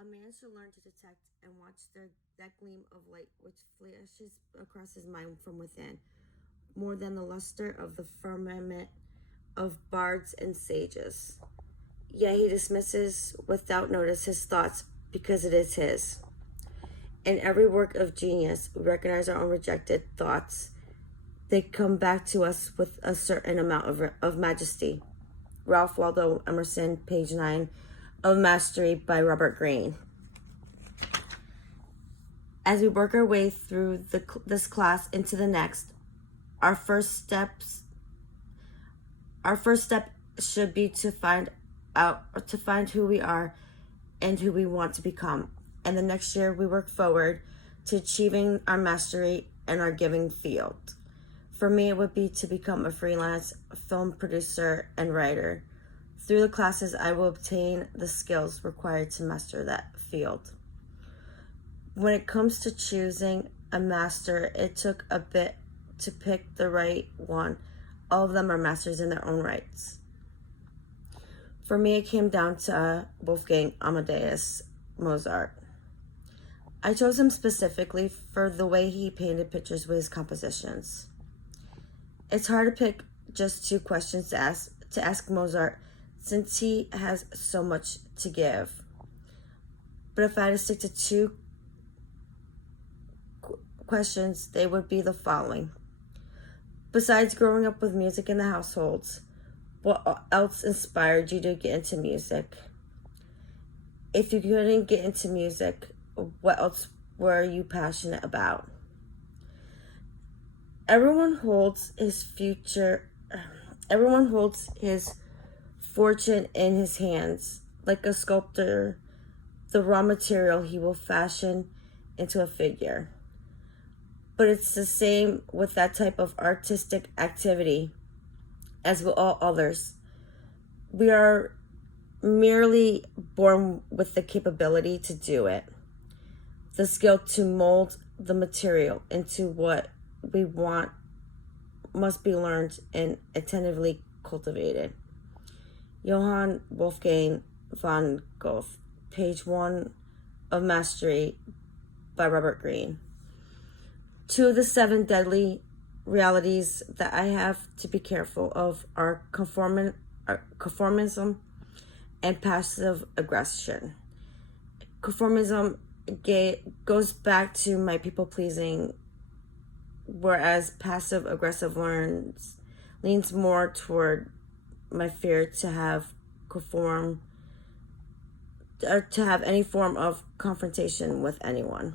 A man should learn to detect and watch that gleam of light which flashes across his mind from within, more than the luster of the firmament of bards and sages. Yet he dismisses without notice his thoughts because it is his. In every work of genius, we recognize our own rejected thoughts. They come back to us with a certain amount of majesty. Ralph Waldo Emerson, page 9 of Mastery by Robert Greene. As we work our way through this class into the next, our first step should be to find who we are and who we want to become. And the next year we work forward to achieving our mastery in our given field. For me, it would be to become a freelance film producer and writer. Through the classes, I will obtain the skills required to master that field. When it comes to choosing a master, it took a bit to pick the right one. All of them are masters in their own rights. For me, it came down to Wolfgang Amadeus Mozart. I chose him specifically for the way he painted pictures with his compositions. It's hard to pick just two questions to ask Mozart, since he has so much to give. But if I had to stick to two questions, they would be the following. Besides growing up with music in the households, what else inspired you to get into music? If you couldn't get into music, what else were you passionate about? Everyone holds his fortune in his hands. Like a sculptor, the raw material he will fashion into a figure. But it's the same with that type of artistic activity as with all others. We are merely born with the capability to do it. The skill to mold the material into what we want must be learned and attentively cultivated. Johann Wolfgang von Goethe, page 1 of Mastery by Robert Greene. 2 of the 7 deadly realities that I have to be careful of are conformism and passive aggression. Conformism goes back to my people-pleasing, whereas passive-aggressive leans more toward my fear to have any form of confrontation with anyone.